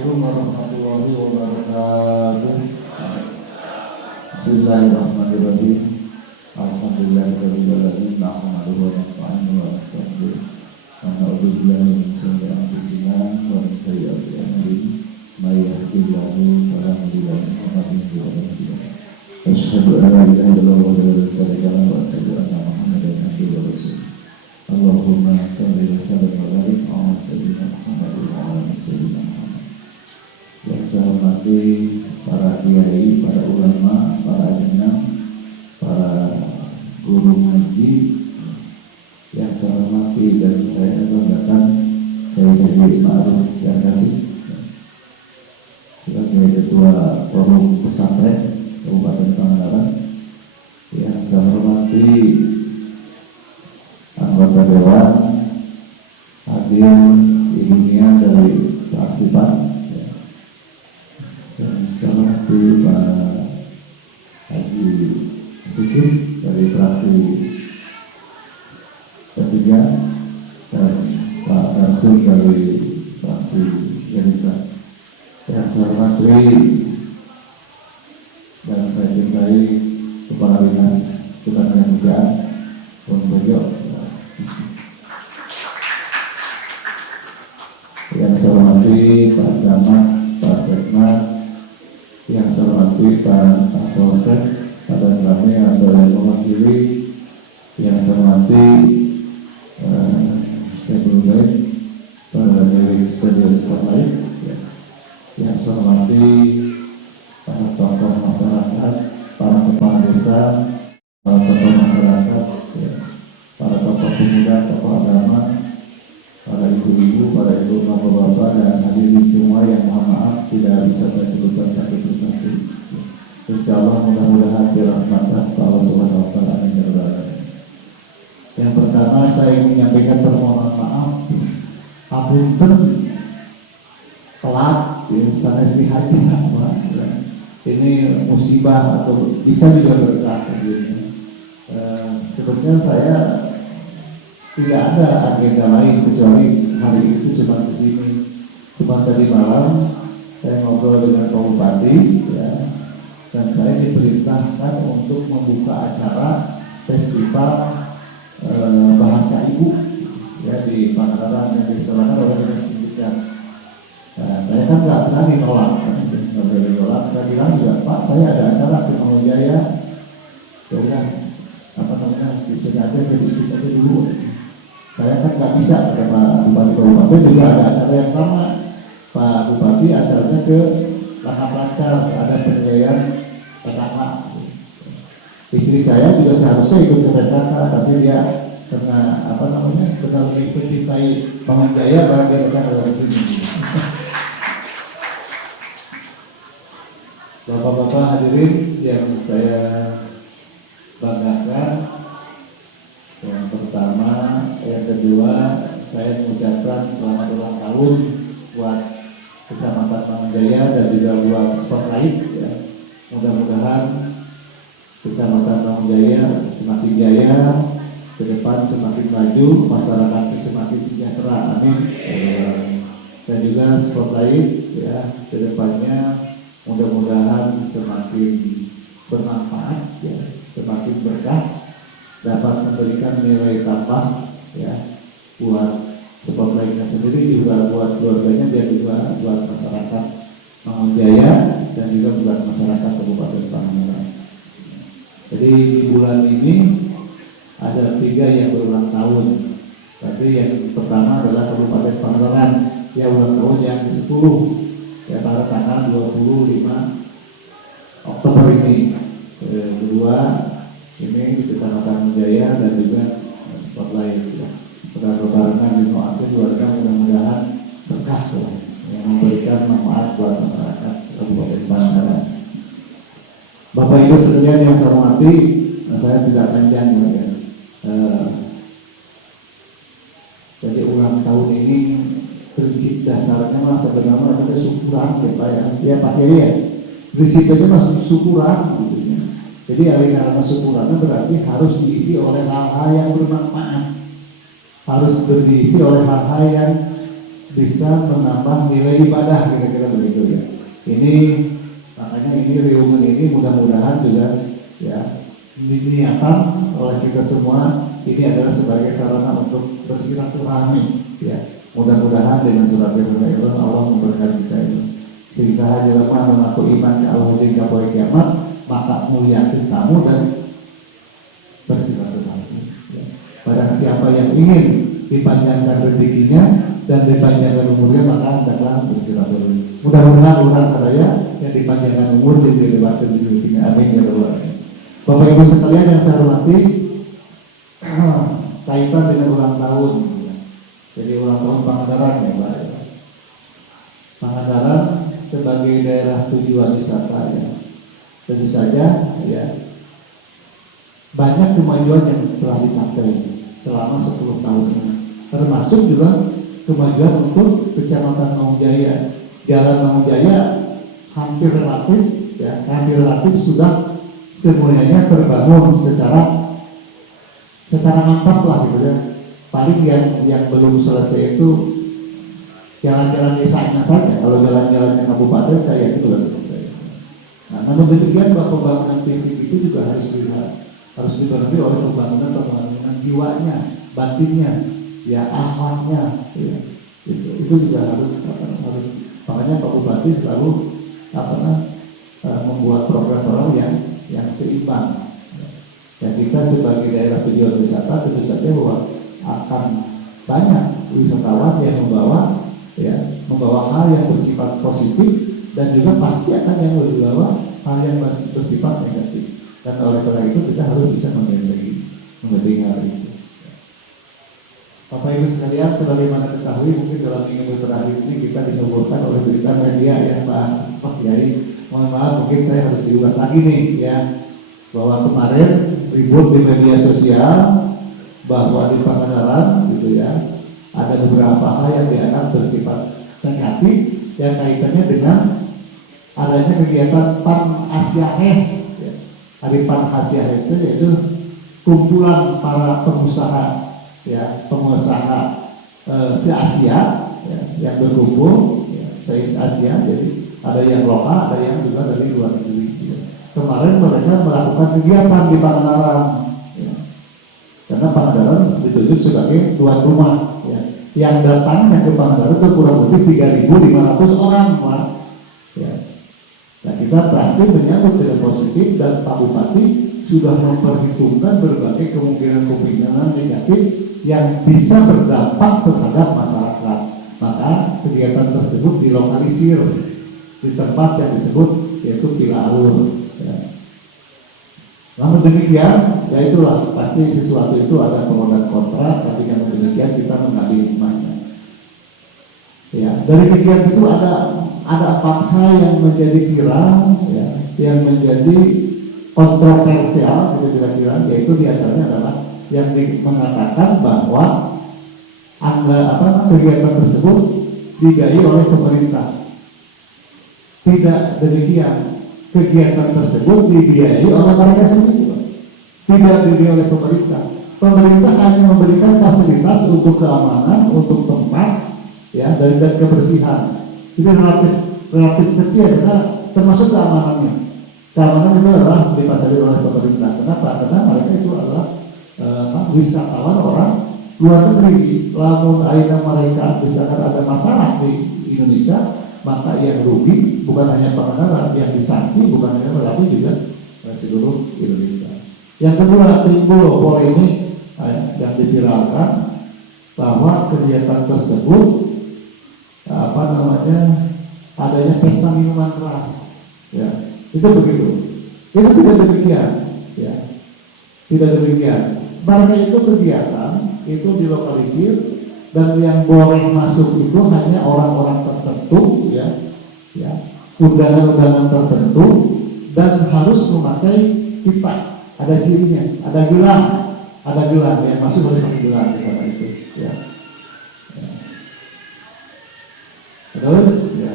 Assalamualaikum warahmatullahi wabarakatuh. Bismillahirrahmanirrahim. Alhamdulillahirabbil alamin. Nahmaduhu wa nasta'inuhu wa nastaghfiruh. Wa na'udzu billahi min shururi anfusina wa min sayyiati a'malina. May yahdihillahu fala mudilla lahu wa may yudlil fala hadiya lahu. Asyhadu an la ilaha illallah wahdahu la syarika lahu wa asyhadu anna Muhammadan abduhu wa rasuluh. Allahumma shalli wa sallim wa barik ala sayyidina Muhammad wa ala sayyidina Muhammad. Yang saya hormati para kiai, para ulama, para imam, para guru ngaji, yang saya hormati dan saya banggakan Kiai Haji Ma'ruf yang kasih sebagai ketua forum pesantren Kabupaten Pangandaran. Yang saya hormati anggota dewan, hadir ibu Nia dari fraksi PAN, dan saya hormati Pak Haji Sikit dari fraksi P3 dan Pak Darsul dari fraksi Gerindra. Yang saya hormati dan saya cintai Kepala Dinas Ketenagakerjaan Bung Bejo. Yang saya hormati Pak Camat, Pak Sekmat, yang saya hormati Pak Kapolsek, Pak Danramil atau yang mewakili, yang saya hormati saya belum baik pemilik studio Spotlight, yang saya hormati para tokoh masyarakat, para kepala desa, para tokoh masyarakat, para tokoh pemuda, tokoh agama, para ibu-ibu, para ibu bapak-bapak dan hadirin semua yang mohon maaf tidak bisa saya sebutkan satu persatu. Insya Allah mudah-mudahan dirahmati Allah Subhanahu Wa Taala. Yang pertama saya menyampaikan permohonan maaf, apunten telat, sanes di hati ini musibah atau bisa juga berkah. Sebetulnya saya tidak ada agenda lain kecuali hari itu cuma di sini. Cuma tadi malam saya ngobrol dengan Pak Bupati, dan saya diperintahkan untuk membuka acara festival bahasa ibu di Pangandaran yang diselenggarakan oleh Dinas Pendidikan. Saya kan nggak berani nolak, saya bilang juga, Pak, saya ada acara di Mangun Jaya, disengaja ke distrik aja dulu. Saya kan nggak bisa, kata Pak Bupati. Pak Bupati juga ada acara yang sama. Pak Bupati acaranya ke Langkap Lancar, ada penilaian PKK. Istri saya juga seharusnya ikut ke PKK, tapi dia karena karena lebih mencintai Mangun Jaya, bahkan dia datang ke sini. Bapak-bapak hadirin yang saya banggakan, yang pertama, yang kedua, saya mengucapkan selamat ulang tahun buat Kecamatan Mangun Jaya dan juga buat Spotlight. Mudah-mudahan Kecamatan Mangun Jaya semakin jaya, ke depan semakin maju, masyarakatnya semakin sejahtera. Amin. Dan juga Spotlight ke depannya mudah-mudahan semakin bermanfaat, semakin berkah, dapat memberikan nilai tambah buat Spotlight-nya sendiri, juga buat keluarganya, dan juga buat masyarakat Mangun Jaya dan juga buat masyarakat Kabupaten Pangandaran. Jadi di bulan ini ada 3 yang berulang tahun. Berarti yang pertama adalah Kabupaten Pangandaran, ulang tahun yang ke-10 pada tanggal 25 Oktober ini. Kedua ini di Kecamatan Jaya dan juga Spotlight. Berbarengan didoakan keluarga, mudah-mudahan berkah yang memberikan manfaat buat masyarakat Kabupaten Pangandaran. Bapak Ibu sekalian yang saya hormati, saya tidak panjang jadi ulang tahun ini prinsip dasarnya sebenarnya kita syukuran, Pak Kiai. Prinsipnya masuk syukuran gitu. Jadi karena syukurannya berarti harus diisi oleh hal-hal yang bermanfaat, harus diisi oleh hal-hal yang bisa menambah nilai ibadah, kira-kira begitu ya. Ini makanya ini reunion ini mudah-mudahan juga ya diniatkan oleh kita semua ini adalah sebagai sarana untuk bersilaturahmi ya. Mudah-mudahan dengan surat Al-Baqarah Allah memberkati kita ini. Sing saha jelema nu ngaku iman ka Allah jeung ka poe kiamat maka muliakeun tamu dan bersilaturahmi ya. Barang siapa yang ingin dipanjangkan rezekinya dan dipanjangkan umurnya maka hendaklah bersilaturahmi. Mudah-mudahan orang sadaya yang dipanjangkan umur dan dilebarkan rezekinya. Amin ya rabbal alamin. Bapak Ibu sekalian yang saya hormati, kaitan dengan ulang tahun. Jadi ulang tahun Pangandaran ya Pak. Pangandaran sebagai daerah tujuan wisata ya. Tentu saja ya banyak kemajuan yang telah dicapai selama 10 tahun ini. Termasuk juga kemajuan untuk Kecamatan Mangunjaya. Jalan Mangunjaya hampir relatif sudah semuanya terbangun secara mantap lah gitu ya. Paling yang belum selesai itu jalan-jalan desanya saja. Kalau jalan-jalannya kabupaten saya itu sudah selesai. Nah, namun demikian bahwa pembangunan fisik itu juga harus dibantu oleh pembangunan jiwanya, batinnya, ya akhlaknya, ya. Itu juga harus makanya Pak Bupati selalu membuat program-program yang seimbang. Ya kita sebagai daerah tujuan wisata tentu saja bahwa akan banyak wisatawan yang membawa hal yang bersifat positif dan juga pasti akan yang membawa hal yang bersifat negatif. Dan oleh karena itu kita harus bisa membentengi hal itu. Bapak Ibu sekalian, sebagaimana ketahui mungkin dalam minggu terakhir ini kita dihebohkan oleh berita media ya Pak Kiai. Mohon maaf mungkin saya harus diulas lagi nih ya, bahwa kemarin ribut di media sosial bahwa di Pangandaran gitu ya ada beberapa hal yang dianggap bersifat negatif yang kaitannya dengan adanya kegiatan Pan Asia Hes ya. Hari Pan Asia Hes itu yaitu kumpulan para pengusaha se-Asia ya, yang berkumpul ya, se-Asia, jadi ada yang lokal, ada yang juga dari luar negeri ya. Kemarin mereka melakukan kegiatan di Pangandaran ya. Karena Pangandaran ditunjuk sebagai tuan rumah ya. Yang datangnya ke Pangandaran itu kurang lebih 3.500 orang Pak ya. Nah kita pasti menyambut dengan positif dan Pak Bupati sudah memperhitungkan berbagai kemungkinan negatif yang bisa berdampak terhadap masyarakat. Maka kegiatan tersebut dilokalisir di tempat yang disebut yaitu Villa Alur ya. Namun demikian, ya itulah pasti sesuatu itu ada pro dan kontra, tapi namun demikian kita mengambil hikmahnya. Ya, dari kegiatan itu ada 4 hal yang menjadi viral, ya, yang menjadi kontroversial kira-kira, yaitu diantaranya adalah yang mengatakan bahwa kegiatan tersebut dibiayai oleh pemerintah. Tidak demikian, kegiatan tersebut dibiayai oleh mereka sendiri, tidak dibiayai oleh pemerintah. Pemerintah hanya memberikan fasilitas untuk keamanan, untuk tempat, ya, dan kebersihan. Ini relatif kecil karena termasuk keamanannya. Keamanan itu adalah dipasari oleh pemerintah. Kenapa? Karena mereka itu adalah wisatawan orang luar negeri. Lamun aina mereka misalkan ada masalah di Indonesia, maka yang rugi bukan hanya Pangandaran, yang disanksi bukan hanya tapi juga seluruh Indonesia. Yang kedua, timbul polemik yang diviralkan bahwa kegiatan tersebut adanya pesta minuman keras, ya itu begitu. Itu tidak demikian, ya tidak demikian. Barangnya itu kegiatan itu dilokalisir dan yang boleh masuk itu hanya orang-orang tertentu, ya, undangan-undangan tertentu dan harus memakai kitab, ada cirinya, ada gelang, ya masuk harus pakai gelang di sana itu, ya. Terus, ya,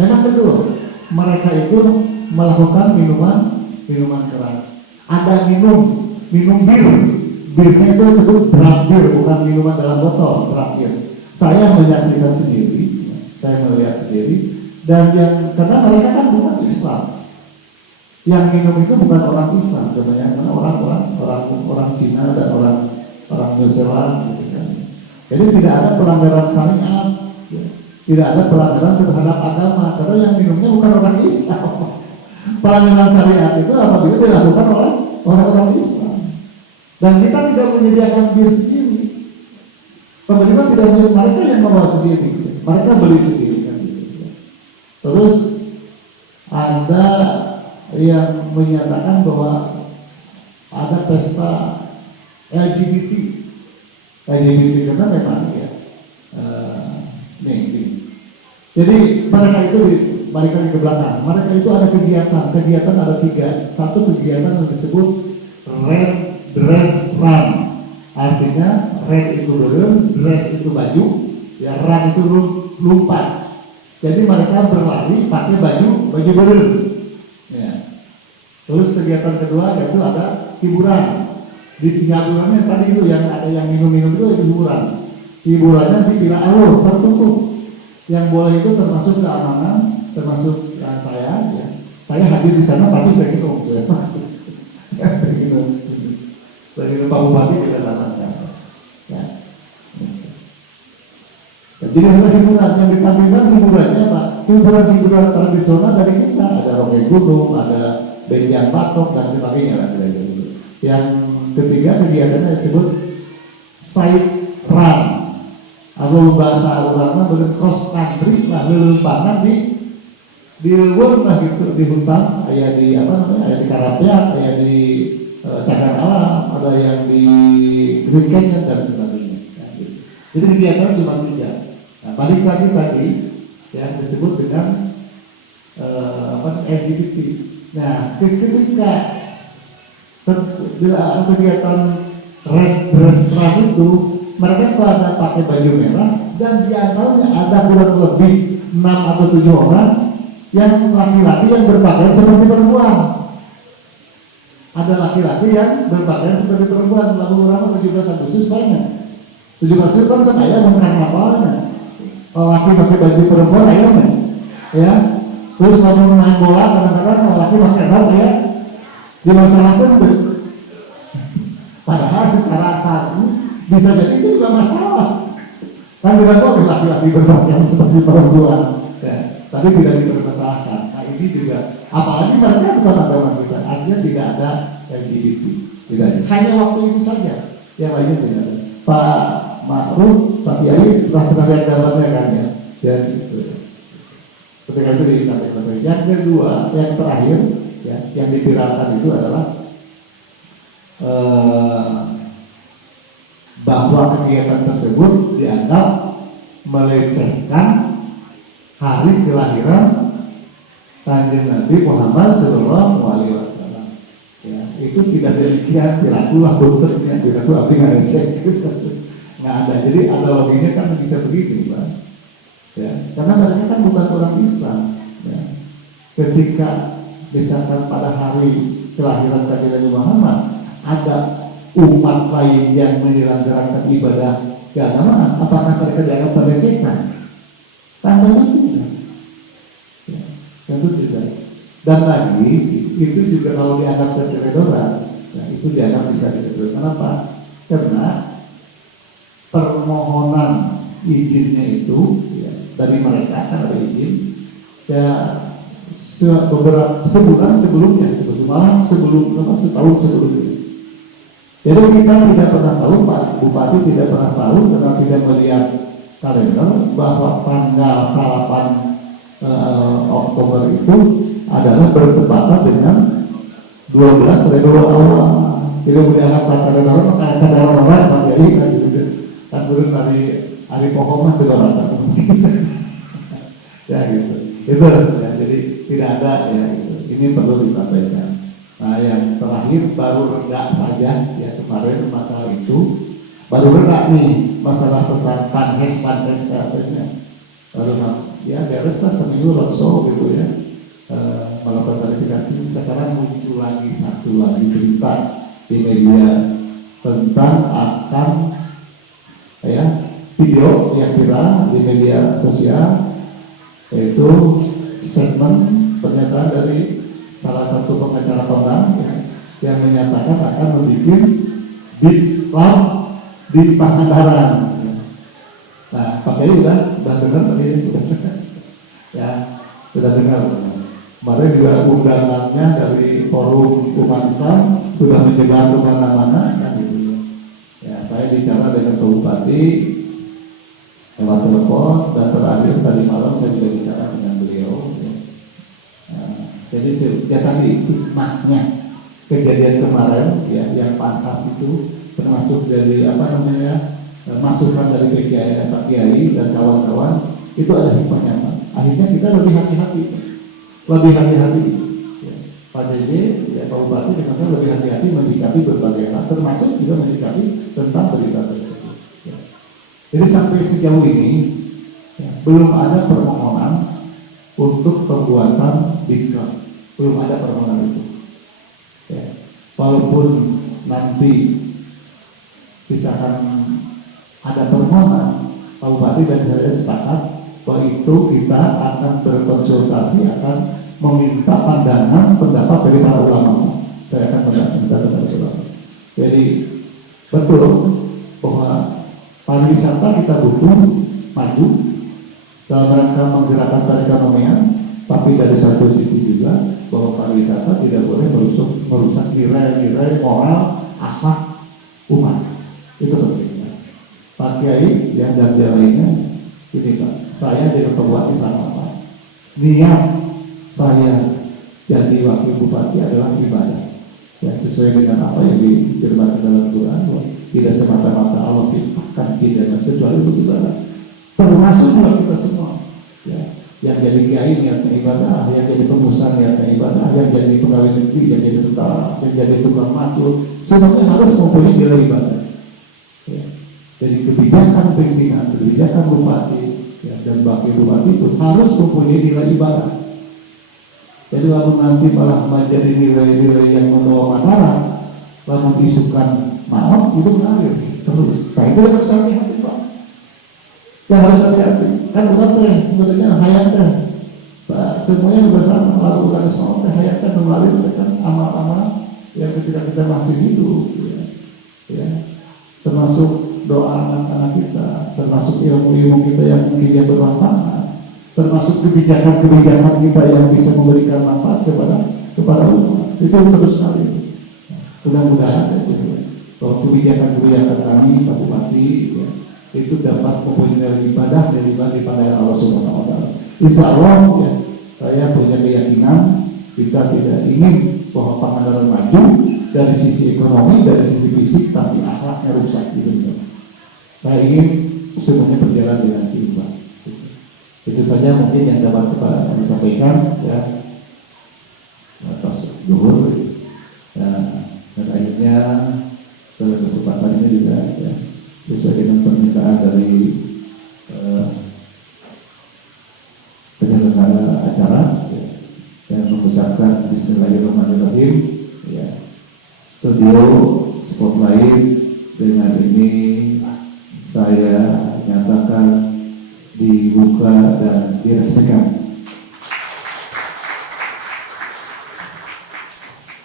memang betul mereka itu melakukan minuman keras. Ada minum bir. Birnya itu disebut draft beer, bukan minuman dalam botol, draft beer. Saya menyaksikan sendiri, saya melihat sendiri, dan yang karena mereka kan bukan Islam, yang minum itu bukan orang Islam, kebanyakan orang Cina dan orang New Zealand, gitu kan. Jadi tidak ada pelanggaran syariat, ya. Tidak ada pelanggaran terhadap agama, karena yang minumnya bukan orang Islam. Pelanggaran syariat itu apabila dilakukan oleh orang Islam. Dan kita tidak menyediakan bir sendiri. Pemerintah tidak punya, mereka yang membawa sendiri, mereka beli sendiri kan. Terus ada yang menyatakan bahwa ada pesta LGBT karena memang ya nih. Jadi mereka itu balik lagi ke belakang. Mereka itu ada kegiatan ada 3. Satu kegiatan yang disebut Red Dress Run. Artinya red itu beren, dress itu baju, ya run itu lompat. Jadi mereka berlari pakai baju beren. Ya. Terus kegiatan kedua yaitu ada hiburan. Di hiburannya tadi itu yang ada yang minum-minum itu hiburan. Hiburannya di pila alur tertutup. Yang boleh itu termasuk keamanan, termasuk yang saya. Ya. Saya hadir di sana tapi tidak minum. Saya tidak minum. Dari Pak Bupati juga sama sekali. Ya. Jadi ada hiburan yang ditampilkan hiburannya Pak. Hiburan tradisional dari kita ada roket gunung, ada benjang batok dan sebagainya lah kira-kira. Yang ketiga kegiatannya disebut side run. Atau bahasa ulama bener cross country lah, lelempanan di luar lah gitu, di hutan, kayak di kayak di Karapiak, kayak di cagar alam, ada yang di Green Canyon dan sebagainya. Ya, gitu. Jadi kegiatan cuma 3. Nah, balik lagi tadi yang disebut dengan LGBT. Nah, ketika kegiatan Red Dress Run itu mereka pada pakai baju merah dan di antaranya ada kurang lebih 6 atau 7 orang yang laki-laki yang berpakaian seperti perempuan. Ada laki-laki yang berpakaian seperti perempuan. Lalu Rama 17 Agustus banyak. 17 Agustus kan sekaya karnavalnya. Kalau laki pakai baju perempuan ayamnya, ya. Terus kalau main bola kadang-kadang kalau laki pakai rok ya, dimasalahkan tuh. Padahal secara syar'i bisa jadi itu juga masalah. Kan tidak boleh laki-laki berpakaian seperti perempuan, ya. Tapi tidak dipermasalahkan. Nah ini juga, apalagi mereka bukan agama kita, artinya tidak ada LGBT, tidak. Hanya waktu itu saja, yang lainnya tidak ada. Pak Ma'ruf, Pak Kiai pernah lihat gambarnya kan ya, dan itu. Ketika itu disampaikan. Yang kedua, yang terakhir, ya, yang dipiralkan itu adalah bahwa kegiatan tersebut dianggap melecehkan hari kelahiran Kanjeng Nabi Muhammad Sallallahu Alaihi Wasallam. Ya, itu tidak demikian, dilaku lah bentuknya, dilaku apa nggak cek, nggak ada. Jadi analoginya kan bisa begini, Pak. Ya, karena mereka kan bukan orang Islam. Ya. Ketika misalkan pada hari kelahiran Kanjeng Nabi Muhammad ada umat lain yang menyelenggarakan ibadah keagamaan, apakah mereka dianggap melecehkan? Tandanya tidak. Ya, tentu tidak. Dan lagi itu juga kalau dianggap keteledoran, ya, itu dianggap bisa diketuai. Kenapa? Karena permohonan izinnya itu ya, dari mereka kan ada izin ya sebulan sebelumnya, malah setahun sebelumnya. Jadi kita tidak pernah tahu, Pak Bupati tidak pernah tahu karena tidak melihat kalender bahwa tanggal 8 Oktober itu adalah bertepatan dengan 12 Redoro awal. Tidak dianggap kalender maka kalender awal Pak Yai kan gitu. Kan turun hari pohon mah rata. Ya gitu. Itu ya, jadi tidak ada ya gitu. Ini perlu disampaikan. Nah yang terakhir baru reda saja ya kemarin masalah itu baru reda nih masalah tentang panhes katanya baru ya beres lah seminggu roadshow gitu ya melakukan klarifikasi. Sekarang muncul lagi satu lagi berita di media tentang akan ya video yang viral di media sosial, yaitu statement pernyataan dari salah satu pengacara kondang ya, yang menyatakan akan membuat beach club di Pangandaran. Nah, pakai udah dengar pakai udah ya, sudah dengar. Kemarin juga undangannya dari forum umat Islam sudah menyebar kemana-mana kan gitu. Ya, saya bicara dengan Pak Bupati lewat telepon, dan terakhir tadi malam saya juga bicara dengan beliau. Ya. Nah, jadi ya tadi hikmahnya kejadian kemarin ya, yang panas itu termasuk dari masukan dari Pak Kiai dan kawan-kawan, itu ada hikmahnya Pak. Akhirnya kita lebih hati-hati ya. Pak JJ ya, Pak Bupati dengan saya lebih hati-hati menyikapi berbagai hal, termasuk juga menyikapi tentang berita tersebut ya. Jadi sampai sejauh ini ya, belum ada permohonan untuk pembuatan beach club, belum ada permohonan itu ya. Walaupun nanti misalkan ada permohonan, Pak Bupati dan saya sepakat bahwa itu kita akan berkonsultasi, akan meminta pandangan pendapat dari para ulama. Saya akan minta pendapat ulama. Jadi betul bahwa pariwisata kita butuh maju dalam rangka menggerakkan perekonomian, tapi dari satu sisi juga bahwa pariwisata tidak boleh merusak nilai-nilai moral akhlak umat. Itu penting. Pak Kiai dan yang lainnya, ini Pak, saya dengan Pak Bupati sama Pak. Niat saya jadi wakil bupati adalah ibadah. Ya, sesuai dengan apa yang difirmankan dalam Quran, bahwa tidak semata-mata Allah ciptakan kita kecuali untuk ibadah. Termasuk juga kita semua. Ya, yang jadi kiai niatnya ibadah, yang jadi pengusaha niatnya ibadah, yang jadi pegawai negeri, yang jadi tentara, yang jadi tukang macul, semuanya harus mempunyai nilai ibadah. Ya. Jadi kebijakan pimpinan, kebijakan bupati ya, dan wakil bupati itu harus mempunyai nilai ibadah. Jadi lalu nanti malah menjadi nilai-nilai yang membawa madarat, lalu isukan maaf itu mengalir terus. Nah itu harus hati-hati Pak. Yang harus hati-hati. Kan udah teh, sebenarnya hayat teh. Semuanya bersama. Lalu udah kesana teh hayat teh mengalir kan amal-amal yang ketika kita masih hidup. Ya. Termasuk doa anak-anak kita, termasuk ilmu-ilmu kita yang mungkin bermanfaat, termasuk kebijakan-kebijakan kita yang bisa memberikan manfaat kepada umat. Itu terus sekali. Mudah-mudahan bahwa kebijakan-kebijakan kami Pak Bupati ya, itu dapat mempunyai ibadah dari pandangan Allah Subhanahu Wa Taala. Insya Allah ya, saya punya keyakinan kita tidak ingin bahwa Pangandaran maju dari sisi ekonomi, dari sisi fisik, tapi akhlaknya rusak gitu. Saya ingin semuanya berjalan dengan seimbang. Itu saja mungkin yang dapat kami sampaikan ya atas duhur ya, dan akhirnya dalam kesempatan ini juga ya, sesuai dengan permintaan dari penyelenggara acara ya, yang mengucapkan Bismillahirrahmanirrahim ya, studio Spotlight dengan ini saya nyatakan dibuka dan diresmikan.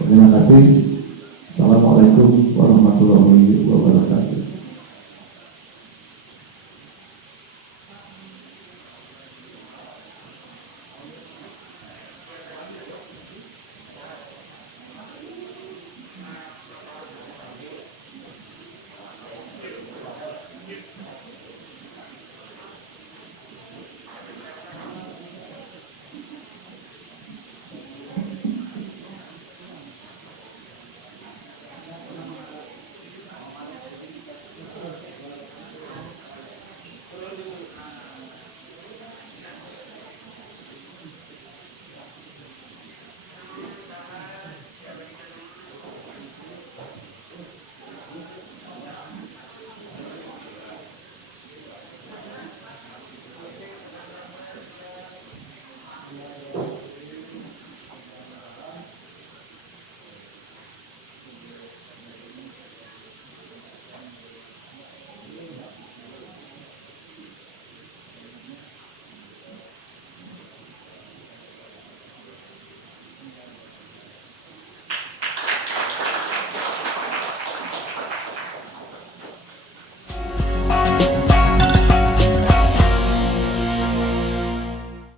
Terima kasih. Assalamualaikum warahmatullahi wabarakatuh.